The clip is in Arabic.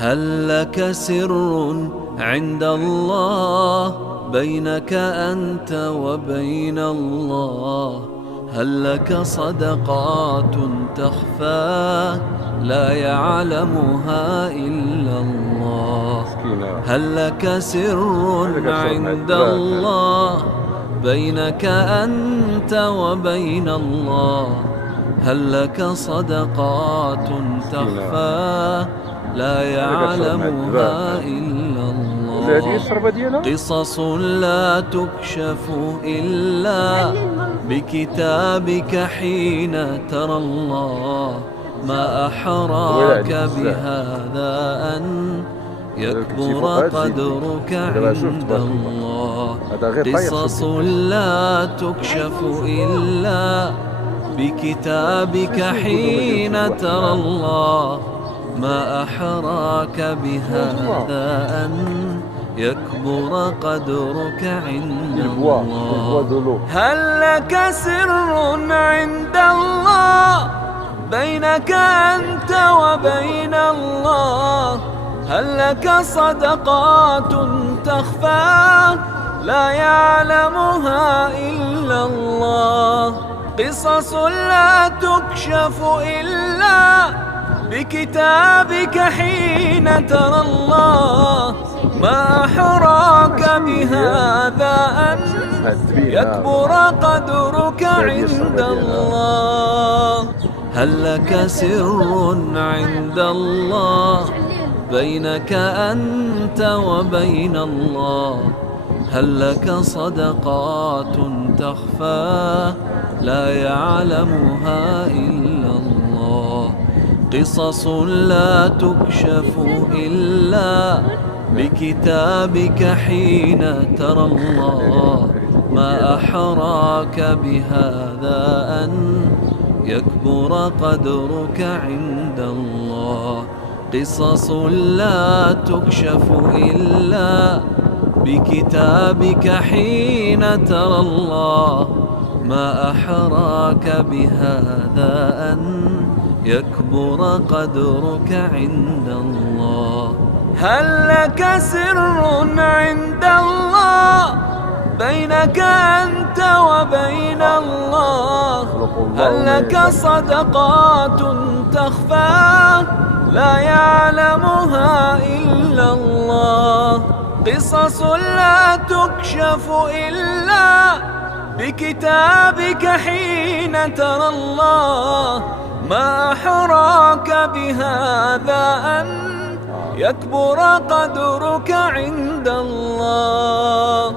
هل لك سر عند الله بينك أنت وبين الله؟ هل لك صدقات تخفى لا يعلمها إلا الله؟ هل لك سر عند الله بينك أنت وبين الله؟ هل لك صدقات تخفى لا يعلمها إلا الله؟ قصص لا تكشف إلا بكتابك حين ترى الله. ما أحراك بهذا أن يكبر قدرك عند الله. قصص لا تكشف إلا بكتابك حين ترى الله. ما أحراك بهذا أن يكبر قدرك عند الله. هل لك سر عند الله بينك أنت وبين الله؟ هل لك صدقات تخفى لا يعلمها إلا الله؟ قصص لا تكشف إلا بكتابك حين ترى الله. ما أحراك بهذا أن يكبر قدرك عند الله. هل لك سر عند الله بينك أنت وبين الله؟ هل لك صدقات تخفى لا يعلمها إلا الله؟ قصص لا تكشف إلا بكتابك حين ترى الله. ما أحراك بهذا أن يكبر قدرك عند الله. قصص لا تكشف إلا بكتابك حين ترى الله. ما أحراك بهذا أن يكبر قدرك عند الله. هل لك سر عند الله بينك أنت وبين الله؟ هل لك صدقات تخفى لا يعلمها إلا الله؟ قصص لا تكشف إلا بكتابك حين ترى الله. ما أحراك بهذا أن يكبر قدرك عند الله.